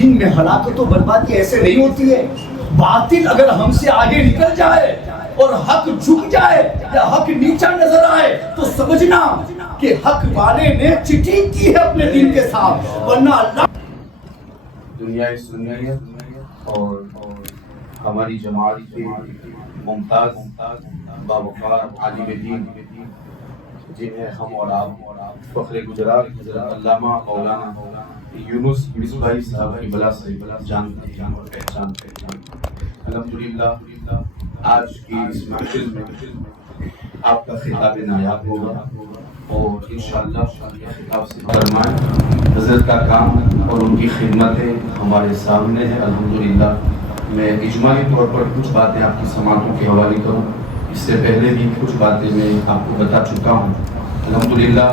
دین میں ہلاکت و بربادی ایسے نہیں ہوتی ہے. باطل اگر ہم سے آگے نکل جائے اور حق جھک جائے یا حق نیچا نظر آئے تو سمجھنا کہ حق والے نے چٹی کی ہے اپنے دین کے ساتھ، ورنہ اللہ. دنیا سنیت اور ہماری جماعت کے ممتاز باوقار عالم دین جنہیں ہم اور آپ فخر گجرات حضرت علامہ مولانا یونس مصباحی صاحب کی بلا سے جانتے ہیں اور پہچانتے ہیں. الحمدللہ آج کی اس محفل میں آپ کا خطاب نایاب ہوگا اور انشاءاللہ یہ خطاب سے فرمائیں. حضرت کا کام اور ان کی خدمتیں ہمارے سامنے ہیں. الحمدللہ میں اجمالی طور پر کچھ باتیں آپ کی سماعتوں کے حوالے کروں. اس سے پہلے بھی کچھ باتیں میں آپ کو بتا چکا ہوں. الحمدللہ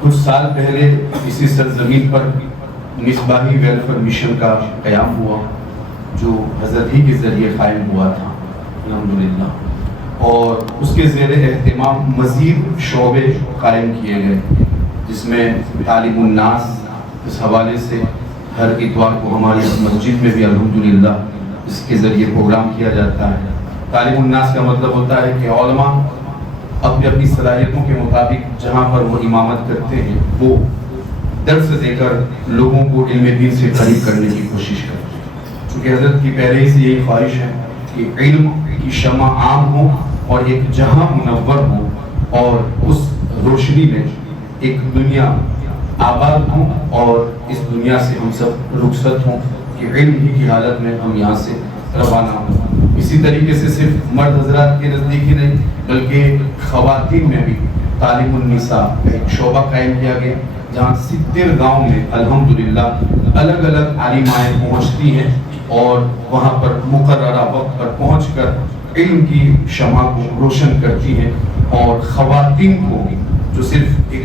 کچھ سال پہلے اسی سرزمین پر مصباحی ویلفیئر مشن کا قیام ہوا جو حضرت ہی کے ذریعے قائم ہوا تھا الحمدللہ، اور اس کے زیر اہتمام مزید شعبے قائم کیے گئے جس میں تعلیم الناس اس حوالے سے ہر اتوار کو ہماری مسجد میں بھی الحمدللہ اس کے ذریعے پروگرام کیا جاتا ہے. تعلیم الناس کا مطلب ہوتا ہے کہ علماء اپنی صلاحیتوں کے مطابق جہاں پر وہ امامت کرتے ہیں وہ درس دے کر لوگوں کو علم دین سے قریب کرنے کی کوشش کرتے ہیں. چونکہ حضرت کی پہلے ہی سے یہی خواہش ہے کہ علم کی شمع عام ہو اور ایک جہاں منور ہو اور اس روشنی میں ایک دنیا آباد ہوں اور اس دنیا سے ہم سب رخصت ہوں کہ علم ہی کی حالت میں ہم یہاں سے روانہ ہوں. اسی طریقے سے صرف مرد حضرات کے نزدیک ہی نہیں بلکہ خواتین میں بھی تعلیم النساء ایک شعبہ قائم کیا گیا جہاں 70 گاؤں میں الحمدللہ الگ الگ عالمائیں پہنچتی ہیں اور وہاں پر مقررہ وقت پر پہنچ کر علم کی شمع کو روشن کرتی ہیں. اور خواتین کو جو صرف ایک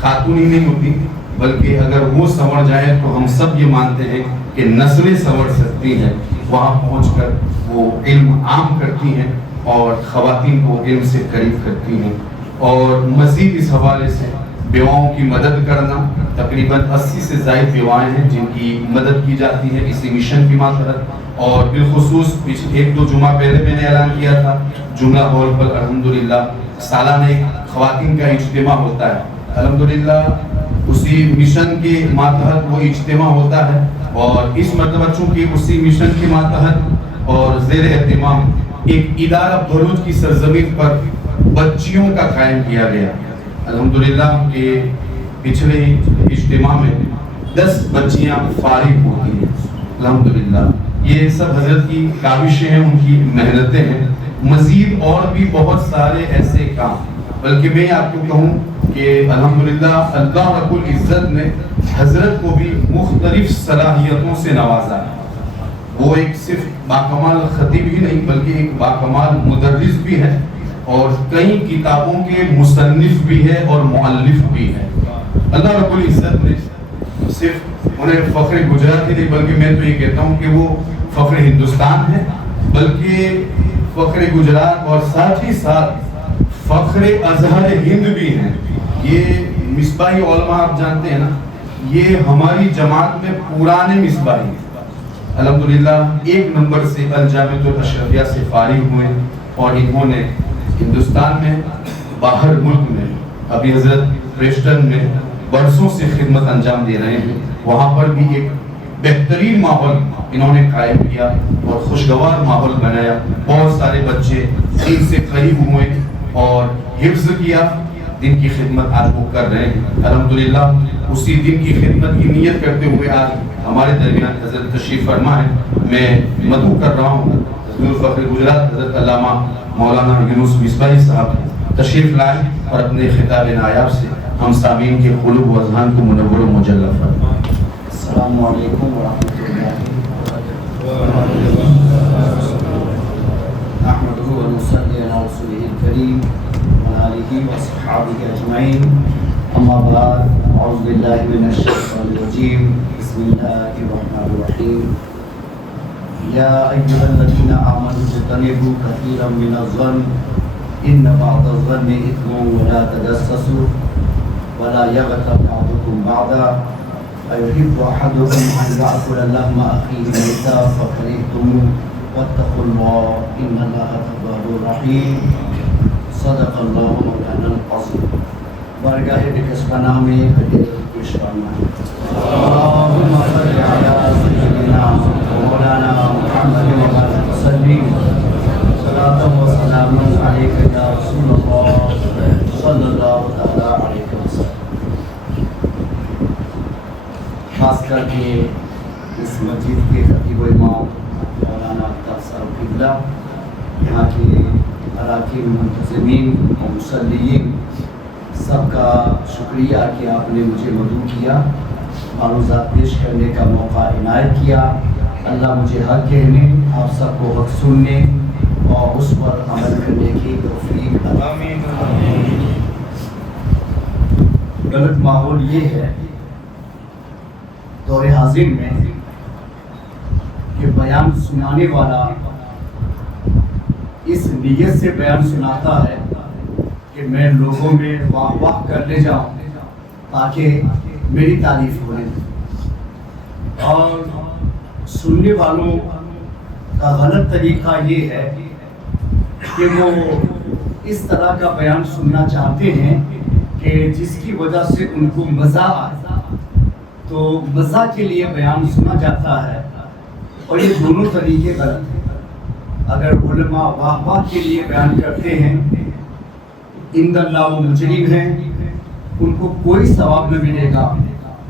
خاتون ہی نہیں ہوتی بلکہ اگر وہ سنور جائیں تو ہم سب یہ مانتے ہیں کہ نسلیں سنور سکتی ہیں، وہاں پہنچ کر وہ علم عام کرتی ہیں اور خواتین کو علم سے قریب کرتی ہیں. اور مزید اس حوالے سے بیواؤں کی مدد کرنا، تقریباً 80 سے زائد بیوائیں ہیں جن کی مدد کی جاتی ہے اسی مشن کی ماتحت. اور بالخصوص پچھلے 1-2 جمعہ پہلے میں نے اعلان کیا تھا جملہ ہال پر الحمدللہ سالانہ ایک خواتین کا اجتماع ہوتا ہے. الحمدللہ اسی مشن کے ماتحت وہ اجتماع ہوتا ہے اور اس مرتبہ چونکہ اسی مشن کے ماتحت اور زیر اہتمام ایک ادارہ بھروچ کی سرزمین پر بچیوں کا قائم کیا گیا. الحمدللہ کہ پچھلے اجتماع میں 10 بچیاں فارغ ہوتی ہیں. الحمدللہ یہ سب حضرت کی کاوشیں ہیں، ان کی محنتیں ہیں. مزید اور بھی بہت سارے ایسے کام، بلکہ میں آپ کو کہوں کہ الحمدللہ اللہ رب العزت نے حضرت کو بھی مختلف صلاحیتوں سے نوازا ہے. وہ ایک صرف باکمال خطیب ہی نہیں بلکہ ایک باکمال مدرس بھی ہے اور کئی کتابوں کے مصنف بھی ہے اور مؤلف بھی ہے. اللہ رب العزت نے صرف انہیں فخر گجرات ہی نہیں بلکہ میں تو یہ کہتا ہوں کہ وہ فخر ہندوستان ہے، بلکہ فخر گجرات اور ساتھ ہی ساتھ فخر ازہر ہند بھی ہیں. یہ مصباحی علماء آپ جانتے ہیں نا، یہ ہماری جماعت میں پرانے مصباحی ہیں. الحمدللہ 1 نمبر سے الجامعۃ الاشرفیہ سے فارغ ہوئے اور انہوں نے ہندوستان میں باہر ملک میں ابھی حضرت پریسٹن میں برسوں سے خدمت انجام دے رہے ہیں. وہاں پر بھی ایک بہترین ماحول انہوں نے قائم کیا اور خوشگوار ماحول بنایا. بہت سارے بچے دین سے قریب ہوئے اور حفظ کیا. دین کی خدمت آج وہ کر رہے ہیں. الحمدللہ اسی دن کی خدمت کی نیت کرتے ہوئے آج ہمارے درمیان حضرت تشریف فرما ہے. میں مدعو کر رہا ہوں حضور فخر گجرات حضرت علامہ مولانا یونس مصباحی صاحب تشریف لائیں اور اپنے خطاب نایاب سے ہم سامعین کے قلوب و اذہان کو منور و مجلہ فرمائیں. السلام علیکم ورحمۃ اللہ نحمده ونصلي على رسوله الكريم وعلى آله وصحبه أجمعين. أما بعد أعوذ بالله من الشيطان الرجيم. بسم الله الرحمن الرحيم. يا أيها الذين آمنوا اجتنبوا كثيرا من الظن إن بعض الظن إثم ولا تجسسوا ولا يغتب بعضكم بعضا أيحب أحدكم أن يأكل لحم أخيه ميتا فكرهتموه واتقوا الله إن الله تواب رحيم صدق الله مولانا العظيم. بارگاہ بکسبنا میں حدیث پیش کرنا اللهم صل على سيدنا مولانا محمد وعلى وسلم صلاة وسلام عليك يا رسول الله صلى الله تعالى عليه وسلم. خاص کر کے اس مسجد کے خطیب و امام مولانا الطاہر صاحب قبلہ، یہاں کے اراکین منتظمین و مصلیین، سب کا شکریہ کہ آپ نے مجھے مدعو کیا، معروضات پیش کرنے کا موقع عنایت کیا. اللہ مجھے حق کہنے، آپ سب کو حق سننے اور اس پر عمل کرنے کی توفیق عطا فرمائے. غلط ماحول یہ ہے دور حاضر میں کہ بیان سنانے والا اس نیت سے بیان سناتا ہے کہ میں لوگوں میں واہ واہ کر لے جاؤں تاکہ میری تعریف ہو لے، اور سننے والوں کا غلط طریقہ یہ ہے کہ وہ اس طرح کا بیان سننا چاہتے ہیں کہ جس کی وجہ سے ان کو مزہ آئے، تو مزہ کے لیے بیان سنا جاتا ہے، اور یہ دونوں طریقے غلط ہیں. اگر علماء واہ واہ کے لیے بیان کرتے ہیں، عند اللہ وہ مجرم ہیں، ان کو کوئی ثواب نہ ملے گا،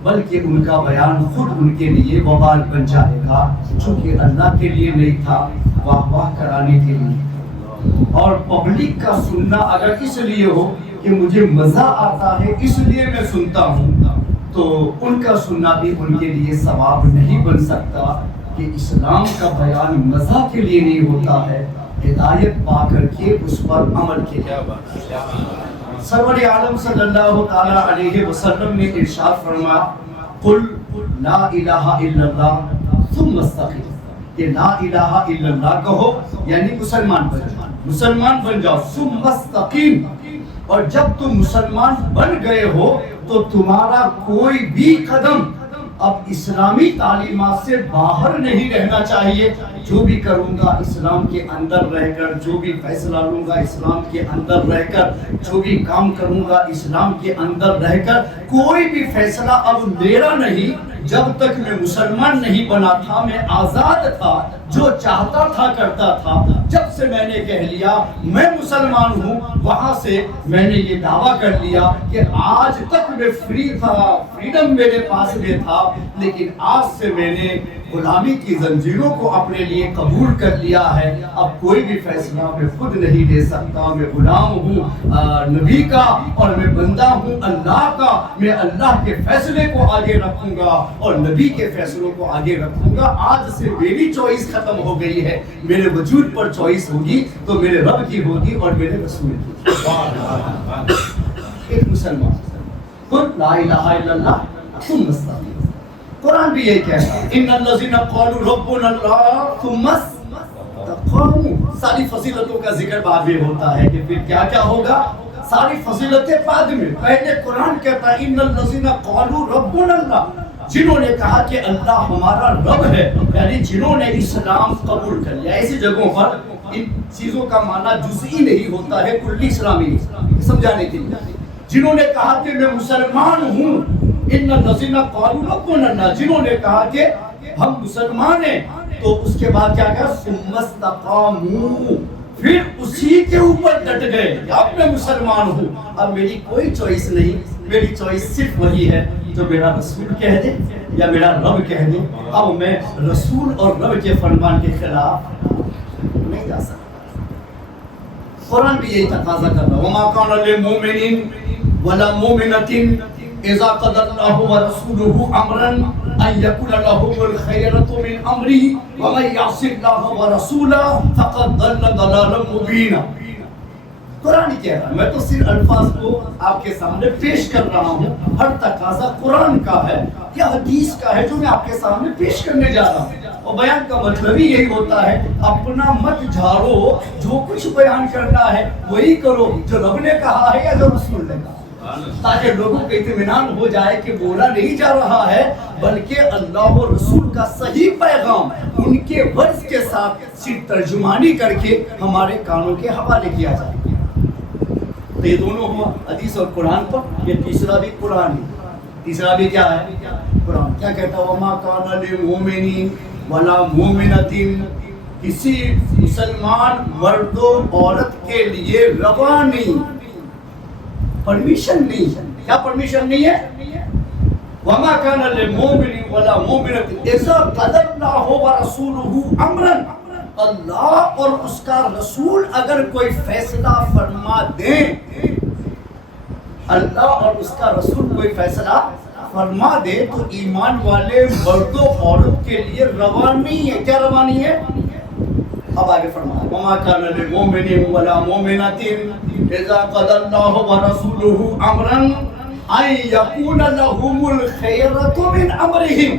بلکہ ان کا بیان خود ان کے لیے وبال بن جائے گا، چونکہ اللہ کے لیے نہیں تھا، واہ واہ کرانے کے لیے. اور پبلک کا سننا اگر اس لیے ہو کہ مجھے مزہ آتا ہے اس لیے میں سنتا ہوں، تو ان کا سننا بھی ان کے لیے ثواب نہیں بن سکتا، کہ اسلام کا بیان مزہ کے لیے نہیں ہوتا ہے، ہدایت پا کر کے اس پر عمل کیا. سرور عالم صلی اللہ تعالی علیہ وسلم نے ارشاد فرمایا قل لا الہ الا اللہ ثم استقم، کہ لا الہ الا اللہ کہو یعنی مسلمان بن جاؤ، ثم استقم، اور جب تم مسلمان بن گئے ہو تو تمہارا کوئی بھی قدم اب اسلامی تعلیمات سے باہر نہیں رہنا چاہیے. جو بھی کروں گا اسلام کے اندر رہ کر، جو بھی فیصلہ لوں گا اسلام کے اندر رہ کر، جو بھی کام کروں گا اسلام کے اندر رہ کر، کوئی بھی فیصلہ اب میرا نہیں. جب تک میں مسلمان نہیں بنا تھا میں آزاد تھا، جو چاہتا تھا کرتا تھا. جب سے میں نے کہہ لیا میں مسلمان ہوں، وہاں سے میں نے یہ دعویٰ کر لیا کہ آج تک میں فری تھا، فریڈم میرے پاس میں تھا، لیکن آج سے میں نے غلامی کی زنجیروں کو اپنے لیے قبول کر لیا ہے. اب کوئی بھی فیصلہ میں خود نہیں لے سکتا، میں غلام ہوں نبی کا اور میں بندہ ہوں اللہ کا. میں اللہ کے فیصلے کو آگے رکھوں گا اور نبی کے فیصلوں کو آگے رکھوں گا. آج سے میری چوائس ختم ہو گئی ہے، میرے وجود پر چوائس ہوگی تو میرے رب کی ہوگی اور میرے رسول کی. ایک مسلمان قل لا الہ الا اللہ ثم استقم. قرآن بھی یہی کہتا ہے ان الذین قالوا ربنا اللہ ثم استقاموا. ساری فضیلتوں کا ذکر بعد میں ہوتا ہے کہ پھر کیا کیا ہوگا، ساری فضیلتیں بعد میں. پہلے قرآن کہتا ہے ان الذین قالوا ربنا اللہ، جنہوں نے کہا کہ اللہ ہمارا رب ہے، یعنی جنہوں نے اسلام قبول کر لیا. ایسی جگہوں پر ان چیزوں کا معنی جزئی نہیں ہوتا ہے، کلی اسلامی سمجھانے کے لیے. جنہوں نے کہا کہ میں مسلمان ہوں، ان الذین قالوا ربنا اللہ، جنہوں نے کہا کہ ہم مسلمان ہیں، تو اس کے بعد کیا کہا ثم استقاموا، پھر اسی کے اوپر ڈٹ گئے کہ اب میں مسلمان ہوں، اب میری کوئی چوائس نہیں، میری چوائس صرف وہی ہے جو میرا رسول کہہ دے یا میرا رب کہہ دے. اب میں رسول اور رب کے فرمان کے خلاف نہیں جا سکتا. قرآن بھی یہی تقاضا کر رہا ہے وما کان للمؤمن ولا مؤمنۃ اذا قضى الله ورسوله امرا ان يكون لهم الخيرة من امره ومن يعص الله ورسوله فقد ضل ضلالا مبينا. قرآن کہہ رہا ہے، میں تو صرف الفاظ کو آپ کے سامنے پیش کر رہا ہوں. ہر تقاضا قرآن کا ہے یا حدیث کا ہے جو میں آپ کے سامنے پیش کرنے جا رہا ہوں. اور بیان کا مطلب ہی یہی ہوتا ہے اپنا مت جھاڑو، جو کچھ بیان کرنا ہے وہی کرو جو رب نے کہا ہے یا جو رسول نے کہا. تاکہ لوگوں کو اطمینان ہو جائے کہ بولا نہیں جا رہا ہے بلکہ اللہ و رسول کا صحیح پیغام ان کے ورز کے ساتھ صرف ترجمانی کر کے ہمارے کانوں کے حوالے کیا جائے. تو یہ دونوں ہوا حدیث اور قرآن پر. یہ تیسرا بھی قرآن ہے. تیسرا بھی کیا ہے؟ قرآن. کیا کہتا ہے؟ وما کان للمؤمن ولا مؤمنۃ، کسی مسلمان مرد و عورت کے لیے روا نہیں، پرمیشن نہیں. کیا پرمیشن نہیں ہے؟ وما کان للمؤمن ولا مؤمنۃ اذا قضى الله ورسوله امرا، اللہ اور اس کا رسول اگر کوئی فیصلہ فرما دیں، اللہ اور اس کا رسول کوئی فیصلہ فرما دے تو ایمان والے مرد و عورت کے لیے روا نہیں ہے. کیا روا نہیں ہے؟ اب آگے فرمایا وما کان للمؤمن ولا مؤمنۃ اذا قضى الله ورسوله امرا ان يكون لهم الخيرة من امرهم،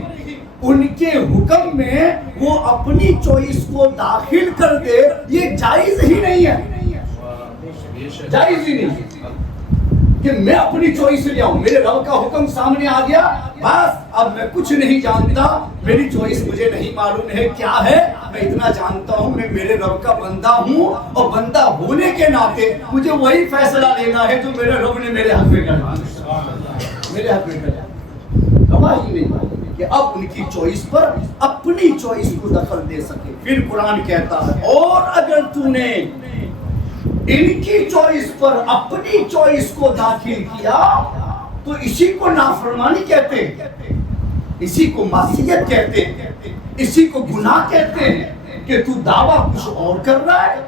ان کے حکم میں وہ اپنی چوائس کو داخل کر دے، یہ جائز ہی نہیں ہے. جائز ہی نہیں کہ میں اپنی چوائس لے آؤں. میرے رب کا حکم سامنے آ گیا، بس اب میں کچھ نہیں جانتا، میری چوائس مجھے نہیں معلوم ہے کیا ہے، میں اتنا جانتا ہوں میں میرے رب کا بندہ ہوں، اور بندہ ہونے کے ناطے مجھے وہی فیصلہ لینا ہے جو میرے رب نے میرے حق میں کرنا. میرے حق میں کرنا گواہی نہیں کہ اب ان کی چوائس پر اپنی چوائس کو دخل دے سکے. پھر قرآن کہتا ہے اور اگر تو نے ان کی چوائس پر اپنی چوائس کو داخل کیا تو اسی کو نافرمانی کہتے ہیں، اسی کو معصیت کہتے ہیں، اسی کو گناہ کہتے ہیں کہ تو دعویٰ کچھ اور کر رہا ہے،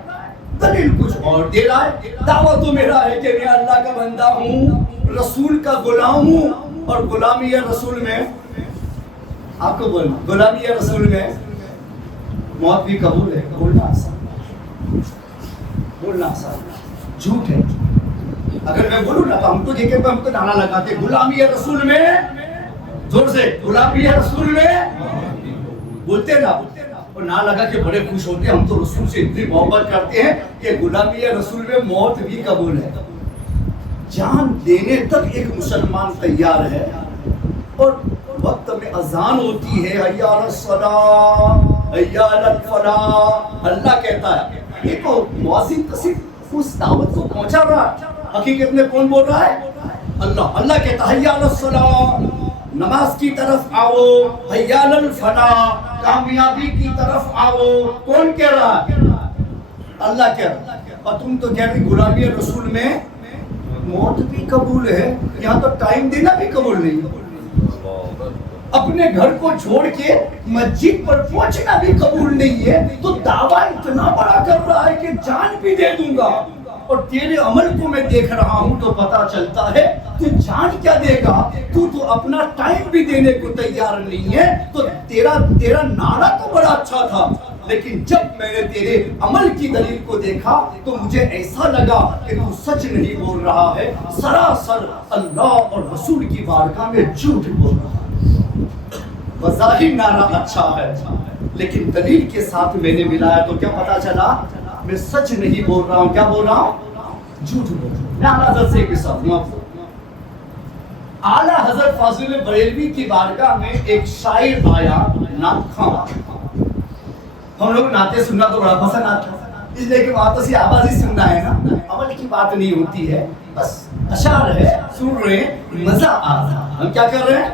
دلیل کچھ اور دے رہا ہے. دعویٰ تو میرا ہے کہ میں اللہ کا بندہ ہوں، رسول کا غلام ہوں، اور غلامی رسول میں آپ کو بولنا غلامی رسول میں موت بھی قبول ہے. بولنا آسان، بولنا آسان، جھوٹ ہے. اگر میں بولوں نا تو ہم تو یہ کہ ہم تو نعرہ لگاتے غلامی رسول میں، زور سے غلامی رسول میں بولتے نا، اور نہ لگا کہ بڑے خوش ہوتے ہیں. ہم تو رسول سے اتنی محبت کرتے ہیں کہ غلامی رسول میں موت بھی قبول ہے. جان دینے تک ایک مسلمان تیار ہے، اور وقت میں اذان ہوتی ہے حی علی الصلاۃ حی علی الفلاح، اللہ کہتا ہے دیکھو مؤذن تو صرف اس دعوت کو پہنچا رہا ہے، حقیقت میں کون بول رہا ہے؟ اللہ. اللہ کہتا ہے حی علی الصلاۃ، نماز کی طرف آؤ، حی علی الفلاح، کامیابی کی طرف آؤ. کون کہہ رہا ہے؟ اللہ کہہ رہا ہے. اور تم تو کہہ رہے غلامی رسول میں موت بھی قبول ہے، یہاں تو ٹائم دینا بھی قبول نہیں. اپنے گھر کو چھوڑ کے مسجد پر پہنچنا بھی قبول نہیں ہے، تو دعویٰ اتنا بڑا کر رہا ہے کہ جان بھی دے دوں گا. اور تیرے عمل کو میں دیکھ رہا ہوں تو پتا چلتا ہے تو جان کیا دے گا، تو اپنا ٹائم بھی دینے کو تیار نہیں ہے. تو تیرا نعرہ تو بڑا اچھا تھا، لیکن جب میں نے تیرے عمل کی دلیل کو دیکھا تو مجھے ایسا لگا کہ تو سچ نہیں بول رہا ہے، سراسر اللہ اور رسول کی بارگاہ میں جھوٹ بول رہا ہے. بظاہر نعرہ اچھا ہے، لیکن دلیل کے ساتھ میں نے ملایا تو کیا پتا چلا؟ میں سچ نہیں بول رہا ہوں. کیا بول رہا ہوں؟ جھوٹ بول رہا ہوں. میں اعلیٰ حضرت سے ایک ساتھ اعلیٰ حضرت فاضل بریلوی کی بارگاہ میں ایک شاعر آیا، نعت خواں. ہم لوگ نعتیں سننا تو بڑا پسند آتا ہے، اس لیے کہ وہاں تو سی آواز ہی سننا ہے نا، عمل کی بات نہیں ہوتی ہے. بس اشعار ہے، سن رہے ہیں، مزہ آ رہا. ہم کیا کر رہے ہیں؟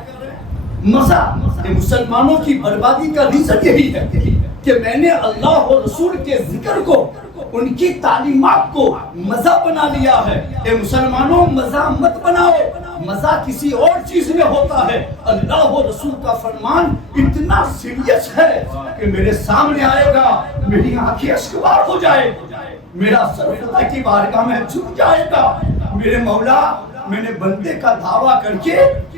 مزہ. کہ مسلمانوں کی بربادی کا ریزن یہی ہے کہ میں نے اللہ اور رسول کے ذکر کو، ان کی تعلیمات کو مزہ بنا لیا ہے. اے مسلمانوں مزہ مت بناؤ، مزہ کسی اور چیز میں ہوتا ہے. اللہ اور رسول کا فرمان اتنا سیریس ہے کہ میرے سامنے آئے گا، میری آنکھیں اشکبار ہو جائے، میرا سر خدا کی بارگاہ میں جھک جائے گا. میرے مولا، میں نے بندے کا دعویٰ کر کے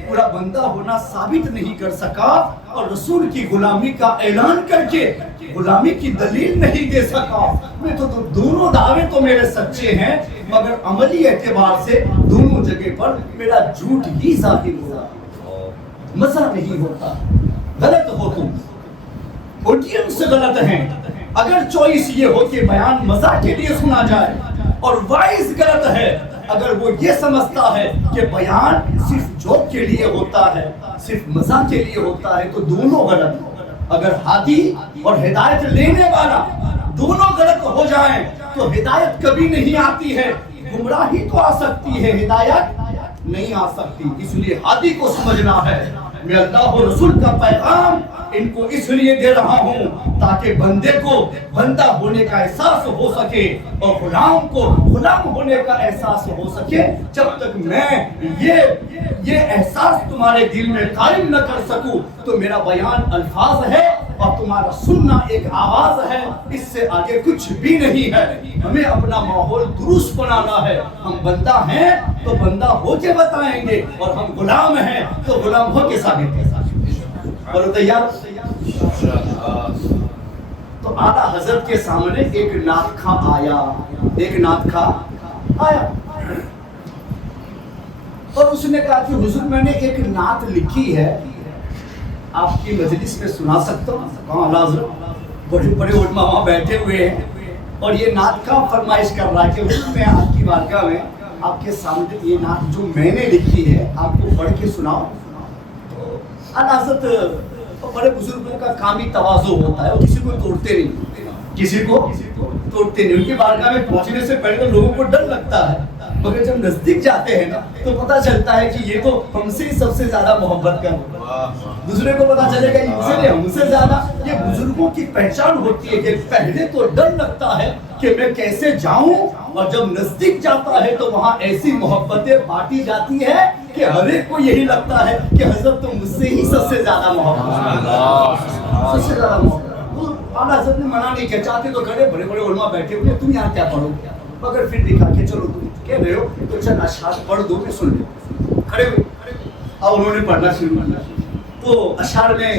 پورا بندہ ہونا ثابت نہیں کر سکا، اور رسول کی غلامی کا اعلان کر کے غلامی کی دلیل نہیں دے سکا. میں تو دونوں دعوے تو میرے سچے ہیں، مگر عملی اعتبار سے دونوں جگہ پر میرا جھوٹ ہی ظاہر ہوا. مزہ نہیں ہوتا. غلط ہو تم، آڈینس غلط ہیں. اگر چوائس یہ ہو کہ بیان مزہ کے لیے سنا جائے، اور وائس غلط ہے اگر وہ یہ سمجھتا ہے کہ بیان صرف جوک کے لیے ہوتا ہے، صرف مزاح کے لیے ہوتا ہے، تو دونوں غلط۔ اگر ہادی اور ہدایت لینے والا دونوں غلط ہو جائیں تو ہدایت کبھی نہیں آتی ہے، گمراہی تو آ سکتی ہے، ہدایت نہیں آ سکتی۔ اس لیے ہادی کو سمجھنا ہے میں اللہ و رسول کا پیغام ان کو اس لیے دے رہا ہوں تاکہ بندے کو بندہ ہونے کا احساس ہو سکے اور غلام کو غلام ہونے کا احساس ہو سکے۔ جب تک میں یہ احساس تمہارے دل میں قائم نہ کر سکوں تو میرا بیان الفاظ ہے اور تمہارا سننا ایک آواز ہے، اس سے آگے کچھ بھی نہیں ہے۔ ہمیں اپنا ماحول درست بنانا ہے۔ ہم بندہ ہیں تو بندہ ہو کے بتائیں گے، اور ہم غلام ہیں تو غلام ہو کے ثابت کریں گے۔ اور تیار تو اعلیٰ حضرت کے سامنے ایک نعت خواں آیا اور اس نے کہا کہ حضور میں نے ایک نعت لکھی ہے، آپ کی مجلس میں سنا سکتا ہوں؟ کہاں اعلیٰ حضرت بڑے بڑے علماء وہاں بیٹھے ہوئے ہیں اور یہ نعت کا فرمائش کر رہا ہے کہ حضور میں آپ کی بارگاہ میں آپ کے سامنے یہ نعت جو میں نے لکھی ہے آپ کو پڑھ کے سناؤ۔ تو اعلیٰ حضرت بڑے بزرگوں کا کام ہی تواضع ہوتا ہے، وہ کسی کو توڑتے نہیں، ان کی بارگاہ میں پہنچنے سے پہلے تو لوگوں کو ڈر لگتا ہے، مگر جب نزدیک جاتے ہیں نا تو پتہ چلتا ہے کہ یہ تو ہم سے سب سے زیادہ محبت کرتا ہے، دوسرے کو پتہ چلے گا ہم سے زیادہ۔ یہ بزرگوں کی پہچان ہوتی ہے کہ پہلے تو ڈر لگتا ہے کہ میں کیسے جاؤں، اور جب نزدیک جاتا ہے تو وہاں ایسی محبتیں بانٹی جاتی ہے کہ ہر ایک کو یہی لگتا ہے کہ حضرت تو مجھ سے ہی سب سے زیادہ محبت، سب سے زیادہ محبت۔ اعلیٰ حضرت نے منع نہیں کیا، چاہتے تو کھڑے، بڑے بڑے علماء بیٹھے ہوئے، تم یہاں کیا پڑھو گے؟ مگر پھر دکھا کہ چلو تم کہہ رہے ہو تو چل اشعار پڑھ دو، میں سن لوں۔ کھڑے ہوئے اب انہوں نے پڑھنا شروع کیا تو اشعار میں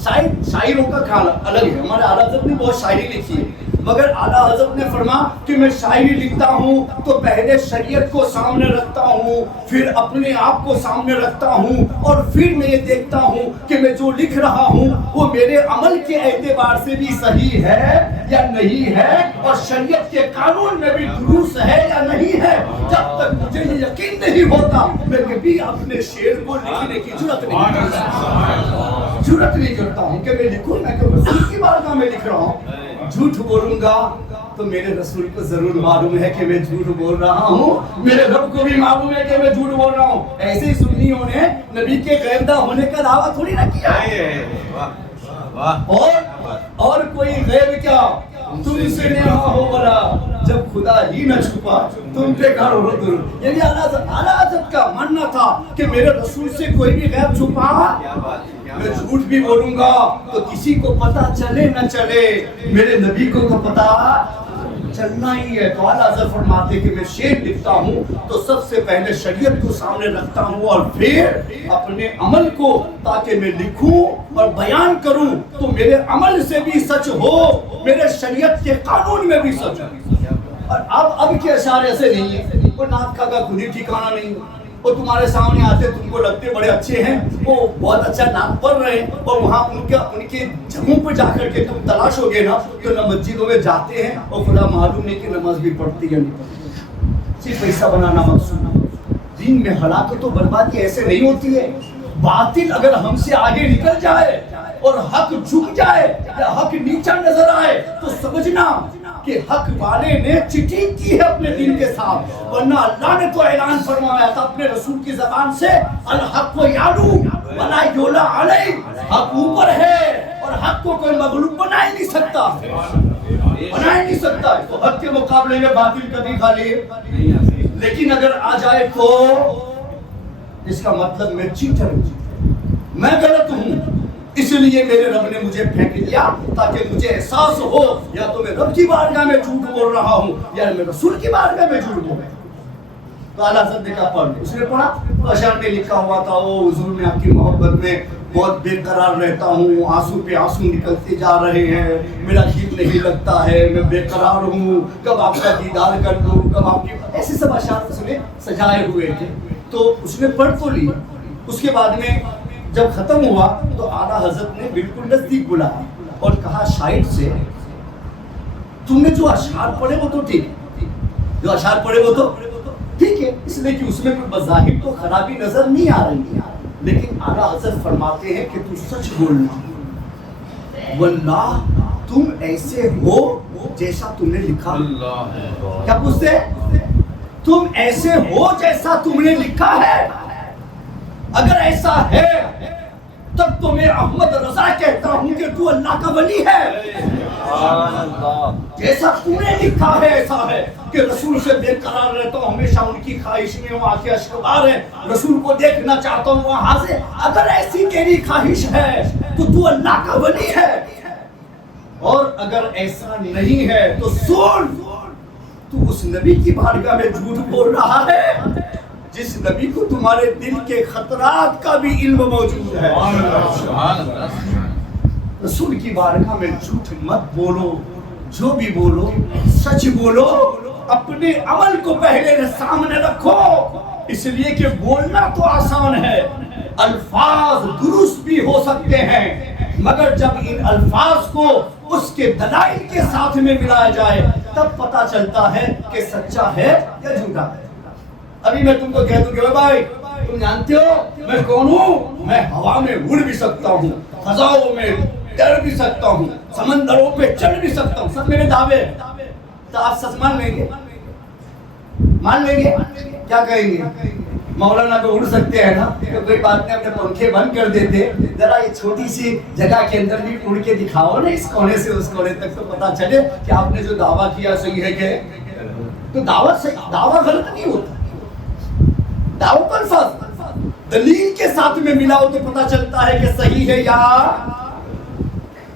شاعروں کا کھانا الگ ہے۔ ہمارے اعلیٰ حضرت نے بہت شاعری لکھی ہے، مگر اعلیٰ حضرت نے فرمایا کہ میں شاعری لکھتا ہوں تو پہلے شریعت کو سامنے رکھتا ہوں، پھر اپنے آپ کو سامنے رکھتا ہوں، اور پھر میں یہ دیکھتا ہوں کہ میں جو لکھ رہا ہوں وہ میرے عمل کے اعتبار سے بھی صحیح ہے یا نہیں ہے، اور شریعت کے قانون میں بھی درست ہے یا نہیں ہے۔ جب تک مجھے یہ یقین نہیں ہوتا میں کبھی اپنے شعر کو لکھنے کی جرأت نہیں کرتا ہوں کہ میں لکھوں، میں کہ رسول کی بارگاہ میں لکھ رہا ہوں۔ جھوٹ بولوں گا تو میرے رسول کو ضرور معلوم ہے کہ میں جھوٹ بول رہا ہوں، میرے رب کو بھی معلوم ہے کہ میں جھوٹ بول رہا ہوں۔ ایسے ہی سنیوں نے نبی کے غیردہ ہونے کا دعویٰ تھوڑی نہ کیا ہے، اور کوئی غیب کیا تم سے نہ ہو بڑا، جب خدا ہی نہ چھپا تم پہ کرو درود۔ یعنی اعلیٰ حضرت کا ماننا تھا کہ میرے رسول سے کوئی بھی غیب چھپا میں جھوٹ بھی بولوں گا تو کسی کو پتہ چلے نہ چلے، میرے نبی کو تو پتہ چلنا ہی ہے۔ تو اعلیٰ حضرت فرماتے کہ میں شعر لکھتا ہوں تو سب سے پہلے شریعت کو سامنے رکھتا ہوں اور پھر اپنے عمل کو، تاکہ میں لکھوں اور بیان کروں تو میرے عمل سے بھی سچ ہو، میرے شریعت کے قانون میں بھی سچ ہو۔ اور اب کے اشعار ایسے نہیں ہیں، وہ نعت خواں کا خود ہی ٹھکانا نہیں، وہ تمہارے سامنے آتے تم کو لگتے بڑے اچھے ہیں، وہ بہت اچھا نعت پڑھ رہے ہیں، اور وہاں ان کے جگہوں پہ جا کر کے تم تلاش ہوگے نا تو نہ مسجدوں میں جاتے ہیں اور خدا معلوم نہیں کہ نماز بھی پڑھتی ہے، صرف پیسہ بنانا مقصود۔ دین میں ہلاکت و بربادی ایسے نہیں ہوتی ہے۔ باطل اگر ہم سے آگے نکل جائے اور حق جھک جائے یا حق نیچا نظر آئے تو سمجھنا کہ حق والے نے چیٹنگ کی ہے اپنے دین کے ساتھ، ورنہ اللہ نے تو اعلان فرمایا تھا اپنے رسول کی زبان سے، الحق یعلو ولا یعلی علیہ، حق اوپر ہے اور حق کو کوئی مغلوب بنا ہی نہیں سکتا، تو حق کے مقابلے میں باطل کبھی خالی نہیں آ سکتی۔ لیکن اگر آ جائے تو اس کا مطلب میں چیٹر ہوں، میں غلط ہوں، اس لیے میرے رب نے مجھے پھینک دیا تاکہ مجھے احساس ہو یا تو میں رب کی بارگاہ میں جھوٹ بول رہا ہوں یا میں رسول کی بارگاہ میں جھوٹ بول رہا ہوں۔ تو اعلیٰ حضرت نے کہا پڑھ لے، اس نے پڑھا تو اشعار میں لکھا ہوا تھا، او حضور میں آپ کی محبت میں بہت بے قرار رہتا ہوں، آنسو پہ آنسو نکلتے جا رہے ہیں، میرا دل نہیں لگتا ہے، میں بے قرار ہوں، کب آپ کا دیدار کر لوں، کب آپ کی، ایسے سب اشعار اس نے سجائے ہوئے تھے۔ تو اس نے پڑھ تو لی، اس کے بعد میں جب ختم ہوا تو اعلیٰ حضرت نے بالکل نزدیک بلایا اور کہا شاعر سے، تم نے جو اشعار پڑھے وہ تو ٹھیک، جو اشعار پڑھے وہ تو ٹھیک ہے، اس لیے کہ اس میں کوئی بظاہر تو خرابی نظر نہیں آ رہی ہے، لیکن اعلیٰ حضرت فرماتے ہیں کہ تو سچ بولنا، واللہ تم ایسے ہو جیسا تم نے لکھا۔ کیا پوچھتے؟ تم ایسے ہو جیسا تم نے لکھا ہے، اگر ایسا ہے تب تو میں احمد رضا کہتا ہوں کہ تو اللہ کا ولی ہے۔ جیسا تو نے لکھا ہے ایسا ہے کہ رسول سے بے قرار رہتا ہوں، ہمیشہ ان کی خواہش میں وہاں کے اشکبار ہے، رسول کو دیکھنا چاہتا ہوں وہاں سے، اگر ایسی تیری خواہش ہے تو اللہ کا ولی ہے، اور اگر ایسا نہیں ہے تو سن، تو اس نبی کی بارگاہ میں جھوٹ بول رہا ہے جس نبی کو تمہارے دل کے خطرات کا بھی علم موجود ہے۔ رسول کی بارگاہ میں جھوٹ مت بولو، جو بھی بولو سچ بولو، اپنے عمل کو پہلے سامنے رکھو، اس لیے کہ بولنا تو آسان ہے، الفاظ درست بھی ہو سکتے ہیں، مگر جب ان الفاظ کو اس کے دلائل کے ساتھ میں ملایا جائے تب پتا چلتا ہے کہ سچا ہے یا جھوٹا ہے۔ ابھی میں تم کو کہہ دوں کہ بھائی تم جانتے ہو میں کون ہوں؟ میں ہوا میں اڑ بھی سکتا ہوں، فضاؤں میں تیر بھی سکتا ہوں، سمندروں پہ چل بھی سکتا ہوں، سب میرے دعوے، تو آپ سچ مان لیں گے؟ مان لیں گے؟ کیا کہیں گے؟ مولانا تو اڑ سکتے ہیں نا، تو کوئی بات نہیں، اپنے پنکھے بند کر دیتے، ذرا یہ چھوٹی سی جگہ کے اندر بھی اڑ کے دکھاؤ نا، اس کونے سے اس کونے تک، تو پتا چلے کہ آپ نے جو دعویٰ کیا صحیح ہے کہ تو دعویٰ غلط نہیں ہوتا، دعوت الفاظ دلیل کے ساتھ میں ملاؤ تو پتا چلتا ہے کہ صحیح ہے یا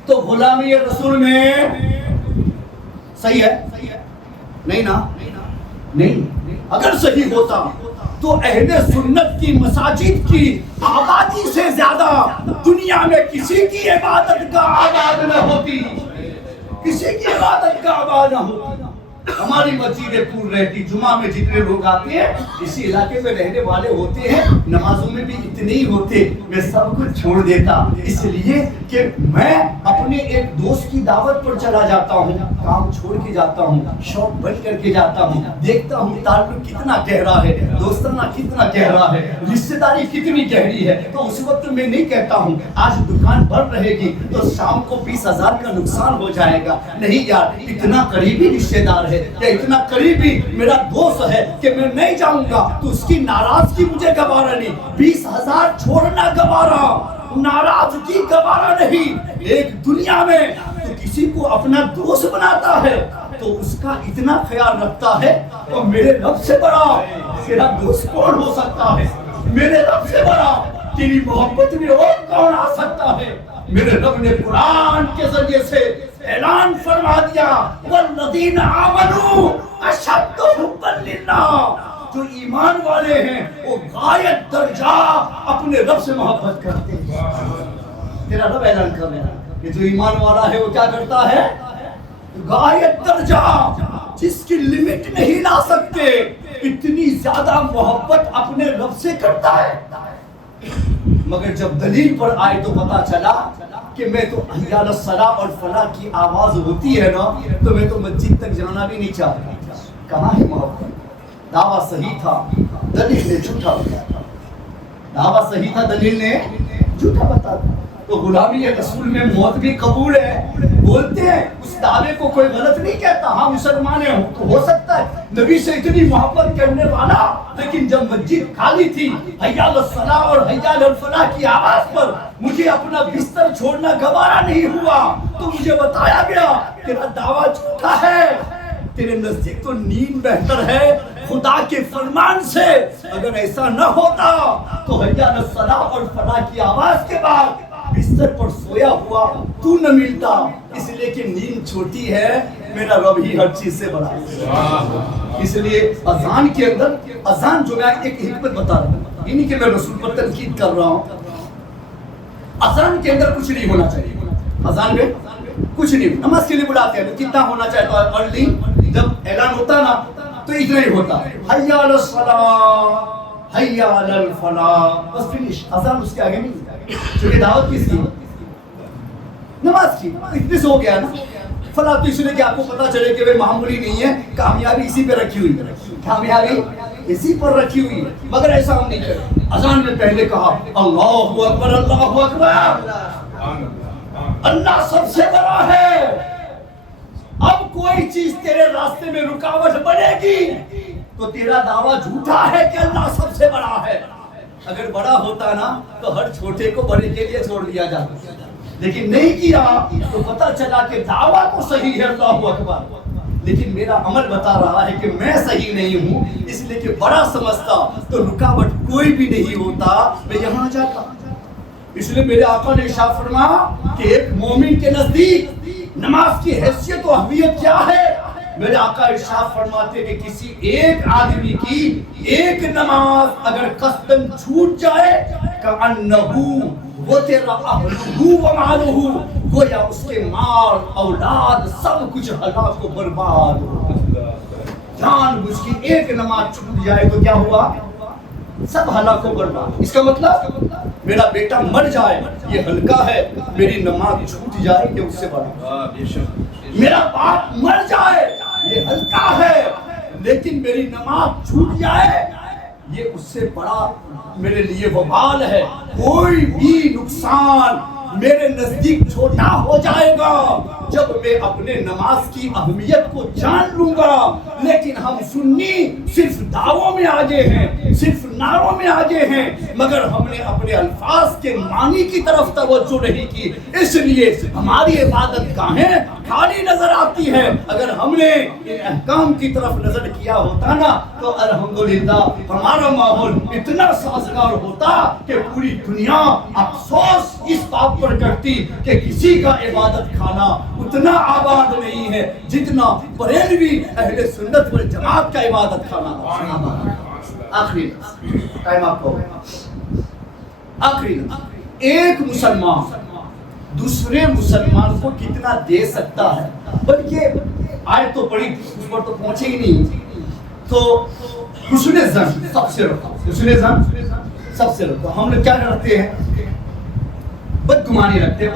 تو غلامی رسول میں صحیح ہے نہیں نا؟ نہیں، اگر صحیح ہوتا تو اہل سنت کی مساجد کی آبادی سے زیادہ دنیا میں کسی کی عبادت کا آباد نہ ہوتی، کسی کی عبادت کا آباد نہ ہوتی۔ ہماری مسجدیں پور رہتی، جمعہ میں جتنے لوگ آتے ہیں اسی علاقے میں رہنے والے ہوتے ہیں، نمازوں میں بھی اتنے ہی ہوتے، میں سب کچھ چھوڑ دیتا، اس لیے کہ میں اپنے ایک دوست کی دعوت پر چلا جاتا ہوں، کام چھوڑ کے جاتا ہوں، شوق بند کر کے جاتا ہوں، دیکھتا ہوں تعلق کتنا گہرا ہے، دوستانہ کتنا گہرا ہے، رشتہ داری کتنی گہری ہے، تو اس وقت میں نہیں کہتا ہوں آج دکان بند رہے گی تو شام کو 20,000 کا نقصان ہو جائے گا، نہیں یار، اتنا قریبی رشتہ دار ہے یا اتنا قریبی میرا دوست ہے کہ میں نہیں جاؤں گا تو اس کی ناراضگی مجھے گوارا نہیں، 20,000 چھوڑنا گوارا، ناراضگی گوارا نہیں۔ ایک دنیا میں تو کسی کو اپنا دوست بناتا ہے تو اس کا اتنا خیال رکھتا ہے، تو میرے رب سے بڑا تیرا دوست کون ہو سکتا ہے؟ میرے رب سے بڑا تیری محبت میں اور کون آ سکتا ہے؟ میرے رب نے قرآن کے ذریعے سے اعلان فرما دیا، والذین آمنوا اشد حبا للہ، جو ایمان والے ہیں وہ غایت درجہ اپنے رب سے محبت کرتے ہیں۔ تیرا رب اعلان کر رہا ہے کہ جو ایمان والا ہے وہ کیا کرتا ہے؟ غایت درجہ، جس کی لمٹ نہیں لا سکتے، اتنی زیادہ محبت اپنے رب سے کرتا ہے۔ مگر جب دلیل پر آئے تو پتا چلا کہ میں تو حی علی الصلاۃ اور فلاح کی آواز ہوتی ہے نا تو میں تو مسجد تک جانا بھی نہیں چاہتا۔ کہاں ہے محبت؟ دعویٰ صحیح تھا، دلیل نے جھوٹا بتایا، دعویٰ صحیح تھا، دلیل نے جھوٹا بتایا۔ تو غلامی رسول میں موت بھی قبول ہے، بولتے ہیں اس دعوے کو کوئی غلط نہیں کہتا، ہاں مسلمان ہیں تو ہو سکتا ہے نبی سے اتنی محبت کرنے والا، لیکن جب مسجد خالی تھی حی علی الصلاۃ اور حی علی الفلاح کی آواز پر مجھے اپنا بستر چھوڑنا گوارا نہیں ہوا تو مجھے بتایا گیا تیرا دعویٰ جھوٹا ہے، تیرے نزدیک تو نیند بہتر ہے خدا کے فرمان سے، اگر ایسا نہ ہوتا تو حی علی الصلاۃ اور فلاح کی آواز کے بعد بستر پر سویا ہوا تو نہ ملتا، اس لیے کہ نیند چھوٹی ہے، میرا رب ہی ہر چیز سے بڑا ہے۔ اس لیے اذان کے اندر، اذان جو میں ایک حکمت بتا رہا ہوں، یہ نہیں کہ میں رسول پر تنقید کر رہا ہوں، اذان کے اندر کچھ نہیں ہونا چاہیے، اذان میں کچھ نہیں، نماز کے لیے بلاتے ہیں تو کتنا ہونا چاہیے؟ تو ارلی جب اعلان ہوتا نا تو اتنا ہی ہوتا، حی علی الصلاۃ حی علی الفلاح، بس فنش، اذان اس کے آگے نہیں، چونکہ دعوت کس کی؟ نماز کی، اتنے سے ہو گیا نا۔ فلاح تو اس لیے کہ آپ کو پتا چلے کہ وہ معمولی نہیں ہے، کامیابی اسی پہ رکھی ہوئی ہے، کامیابی اسی پر رکھی ہوئی ہے، مگر ایسا ہم نہیں کریں۔ اذان میں پہلے کہا اللہ اکبر اللہ اکبر، اللہ سب سے بڑا ہے۔ اب کوئی چیز تیرے راستے میں رکاوٹ بنے گی تو تیرا دعویٰ جھوٹا ہے کہ اللہ سب سے بڑا ہے۔ اگر بڑا ہوتا نا تو ہر چھوٹے کو بڑے کے لیے چھوڑ دیا جاتا، لیکن نہیں کیا تو پتہ چلا کہ دعویٰ تو صحیح ہے اللہ اکبر، لیکن میرا عمل بتا رہا ہے کہ میں صحیح نہیں ہوں، اس لیے کہ بڑا سمجھتا تو رکاوٹ کوئی بھی نہیں ہوتا، میں یہاں جاتا۔ اس لیے میرے آقا نے ارشاد فرمایا کہ ایک مومن کے نزدیک نماز کی حیثیت و اہمیت کیا ہے۔ میرے آقا ارشاد فرماتے کہ کسی ایک آدمی کی ایک نماز اگر قصداً چھوٹ جائے کأنہو وطر اہلہو ومالہو، گویا اس کے مال اولاد سب کچھ ہلاک و برباد ہو۔ جان بوجھ کی ایک نماز چھوٹ جائے تو کیا ہوا؟ سب ہلاک و برباد۔ اس کا مطلب میرا بیٹا مر جائے یہ ہلکا ہے، میری نماز چھوٹ جائے یہ اس سے بڑا۔ میرا باپ مر جائے یہ ہلکا ہے، لیکن میری نماز چھوٹ جائے یہ اس سے بڑا میرے لیے وبال ہے۔ کوئی بھی نقصان میرے نزدیک چھوٹا ہو جائے گا جب میں اپنے نماز کی اہمیت کو جان لوں گا۔ لیکن ہم سنی صرف دعووں میں آگے ہیں، صرف نعروں میں آگے ہیں، مگر ہم نے اپنے الفاظ کے معنی کی طرف توجہ نہیں کی، اس لیے ہماری عبادت گاہیں خالی نظر آتی ہے۔ اگر ہم نے ان احکام کی طرف نظر کیا ہوتا نا تو الحمدللہ ہمارا ماحول اتنا سازگار ہوتا کہ پوری دنیا افسوس اس بات پر کرتی کہ کسی کا عبادت خانہ اتنا آباد نہیں ہے جتنا بریلوی اہل سنت والجماعت کا عبادت خانہ۔ آخری ٹائم آپ کو آخری ایک مسلمان دوسرے مسلمان کو کتنا دے سکتا ہے، بلکہ آیت تو پڑھی اس پر تو پہنچے ہی نہیں، تو حسن ظن سب سے رکھو، حسن ظن سب سے رکھو۔ ہم لوگ کیا کرتے ہیں؟ بدگمانی رکھتے ہیں،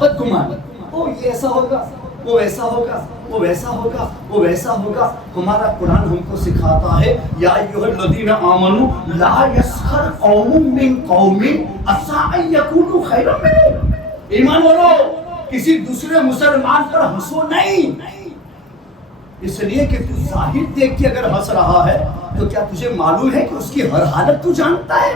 بدگمانی، او یہ ایسا ہوگا، وہ ایسا ہوگا، وہ ویسا ہوگا، وہ ویسا ہوگا۔ ہمارا قرآن ہم کو سکھاتا ہے یا ایھا الذین آمنوا لا یسخر قوم من قوم عسى ان یکونوا خیرا منهم۔ ایمان والو کسی دوسرے مسلمان پر ہنسو نہیں، اس لیے کہ تو ظاہر دیکھ کے اگر ہنس رہا ہے تو کیا تجھے معلوم ہے کہ اس کی ہر حالت تو جانتا ہے؟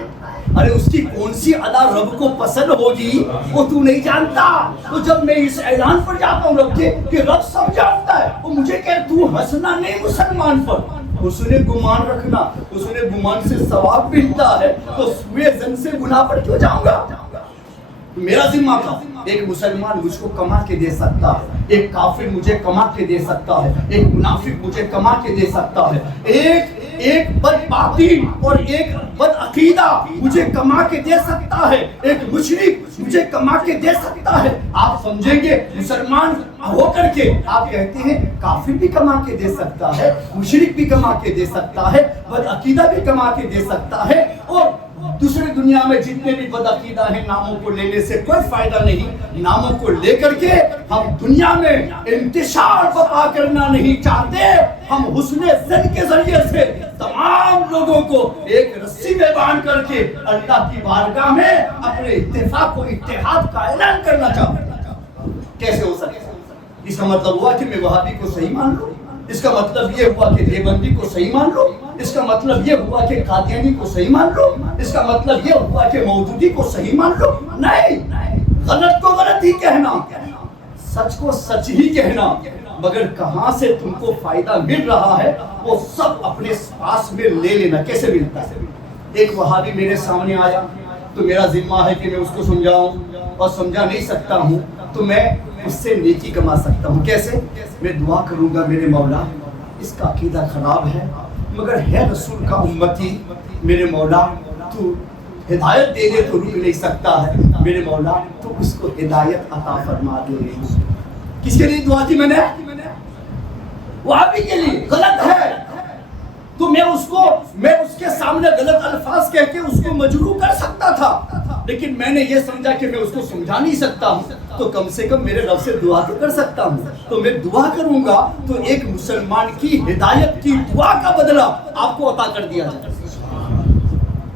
ارے اس کی کون سی ادا رب کو پسند ہوگی وہ تو نہیں جانتا۔ تو جب میں اس اعلان پر جاتا ہوں رب کے کہ رب سب جانتا ہے، وہ مجھے کہ تو ہنسنا نہیں مسلمان پر، اس نے گمان رکھنا، اس نے گمان سے ثواب ملتا ہے، تو سوئے زن سے گناہ پر کیوں جاؤں گا؟ میرا ذمہ تھا ایک مسلمان مجھ کو کما کے دے سکتا ہے، ایک کافر مجھے کما کے دے سکتا ہے، ایک منافق مجھے کما کے دے سکتا ہے، ایک بد باطن اور ایک بد عقیدہ مجھے کما کے دے سکتا ہے، ایک مشرک مجھے کما کے دے سکتا ہے۔ آپ سمجھیں گے مسلمان ہو کر کے آپ کہتے ہیں کافر بھی کما کے دے سکتا ہے، مشرک بھی کما کے دے سکتا ہے، بد عقیدہ بھی کما کے دے سکتا ہے، اور دوسری دنیا میں جتنے بھی بد عقیدہ ہیں ناموں کو لینے سے کوئی فائدہ نہیں۔ ناموں کو لے کر کے ہم دنیا میں انتشار برپا کرنا نہیں چاہتے، ہم حسن ظن کے ذریعے سے تمام لوگوں کو ایک رسی میں باندھ کر کے اللہ کی بارگاہ میں اپنے اتفاق و اتحاد کا اعلان کرنا چاہتے ہیں۔ کیسے ہو سکتا ہے؟ اس کا مطلب ہوا کہ میں وہابی کو صحیح مان لوں، اس کا مطلب یہ ہوا کہ دیوبندی کو صحیح مان لو، اس کا مطلب یہ ہوا کہ قادیانی کو صحیح مان لو، اس کا مطلب یہ ہوا کہ مودودی کو صحیح مان لو؟ نہیں، غلط کو غلط ہی کہنا، سچ کو سچ ہی کہنا، مگر کہاں سے تم کو فائدہ مل رہا ہے وہ سب اپنے پاس میں لے لینا۔ کیسے ملتا ہے؟ ایک وہابی میرے سامنے آیا تو میرا ذمہ ہے کہ میں اس کو سمجھاؤں، اور سمجھا نہیں سکتا ہوں تو میں اس سے نیکی کما سکتا ہوں۔ کیسے؟ میں دعا کروں گا میرے مولا اس کا عقیدہ خراب ہے مگر ہے رسول کا امتی، میرے مولا تو ہدایت دے دے تو رک نہیں سکتا ہے، میرے مولا تو اس کو ہدایت عطا فرما دے۔ کس کے لیے دعا کی میں نے؟ وہابی کے لیے۔ غلط ہے تو میں اس کے سامنے غلط الفاظ کہہ کے اس کو مجروح کر سکتا تھا، لیکن میں نے یہ سمجھا کہ میں اس کو سمجھا نہیں سکتا ہوں تو کم سے کم میرے رب سے دعا تو کر سکتا ہوں. تو میں دعا کروں گا تو ایک مسلمان کی ہدایت کی دعا کا بدلہ آپ کو عطا کر دیا جائے.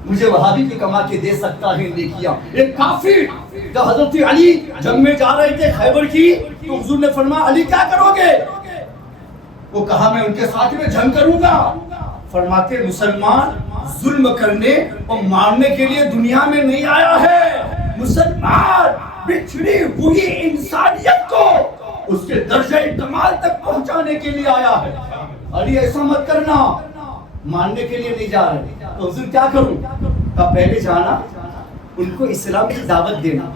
مجھے وہابی بھی کما کے دے سکتا ہے نیکیاں. ایک کافر جب حضرت علی جنگ میں جا رہے تھے خیبر کی, تو حضور نے فرمایا علی کیا کرو گے؟ وہ کہا میں ان کے ساتھ میں جنگ کروں گا. فرماتے مسلمان ظلم کرنے اور مارنے کے لیے دنیا میں نہیں آیا ہے. مسلمان بچھڑی ہوئی انسانیت کو اس کے درجہ کمال تک پہنچانے کے لیے آیا ہے. علی ایسا مت کرنا, ماننے کے لیے نہیں جا رہے. تو حضور کیا کروں؟ کہا پہلے جانا, ان کو اسلام کی دعوت دینا,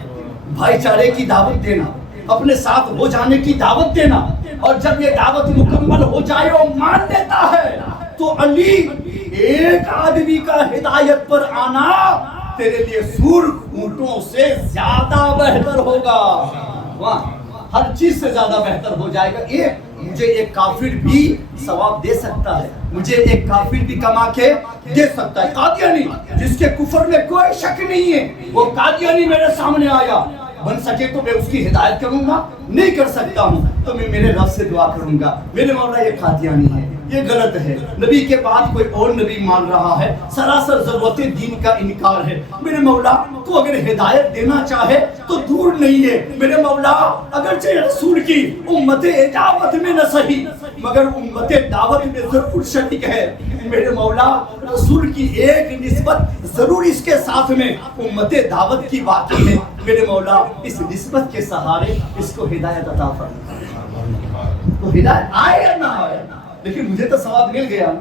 بھائی چارے کی دعوت دینا, اپنے ساتھ ہو جانے کی دعوت دینا, اور جب یہ دعوت مکمل ہو جائے اور مان لیتا ہے تو علی ایک آدمی کا ہدایت پر آنا تیرے لیے سور اونٹوں سے زیادہ بہتر ہوگا. ہر چیز سے زیادہ بہتر ہو جائے گا. یہ مجھے ایک کافر بھی ثواب دے سکتا ہے, مجھے ایک کافر بھی کما کے دے سکتا ہے. قادیانی جس کے کفر میں کوئی شک نہیں ہے, وہ قادیانی میرے سامنے آیا, بن سکے تو میں اس کی ہدایت کروں گا, نہیں کر سکتا ہوں تو میں میرے رب سے دعا کروں گا میرے مولا یہ قادیانی ہے, یہ غلط ہے, نبی کے بعد کوئی اور نبی مان رہا ہے, سراسر ضرورت دین کا انکار ہے. میرے مولا تو اگر ہدایت دینا چاہے تو دور نہیں ہے. میرے مولا اگرچہ رسول کی امت اجابت میں نہ صحیح مگر امت دعوت میں ضرور شریک ہے. میرے مولا رسول کی ایک نسبت ضرور اس کے ساتھ میں امت دعوت کی باقی ہے. میرے مولا اس نسبت کے سہارے اس کو ہدایت عطا فرما. تو ہدایت آئے یا نہ آئے لیکن مجھے تو ثواب مل گیا.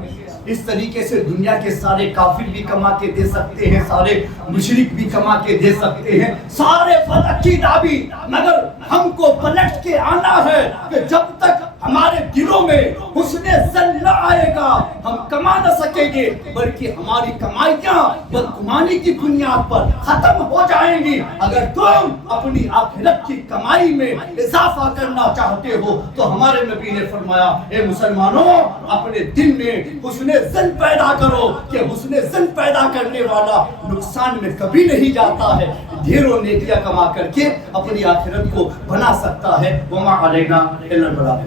اس طریقے سے دنیا کے سارے کافر بھی کما کے دے سکتے ہیں, سارے مشرک بھی کما کے دے سکتے ہیں, سارے فلک کی دعوی, مگر ہم کو پلٹ کے آنا ہے کہ جب تک ہمارے دلوں میں حسن ظن نہ آئے گا ہم کما نہ سکیں گے, بلکہ ہماری کمائیاں بدگمانی کی بنیاد پر ختم ہو جائیں گی. اگر تم اپنی آخرت کی کمائی میں اضافہ کرنا چاہتے ہو تو ہمارے نبی نے فرمایا اے مسلمانوں اپنے دل میں حسن ظن پیدا کرو, کہ حسن ظن پیدا کرنے والا نقصان میں کبھی نہیں جاتا ہے, ڈھیروں نیکیاں کما کر کے اپنی آخرت کو بنا سکتا ہے. وما علینا الا البلاغ.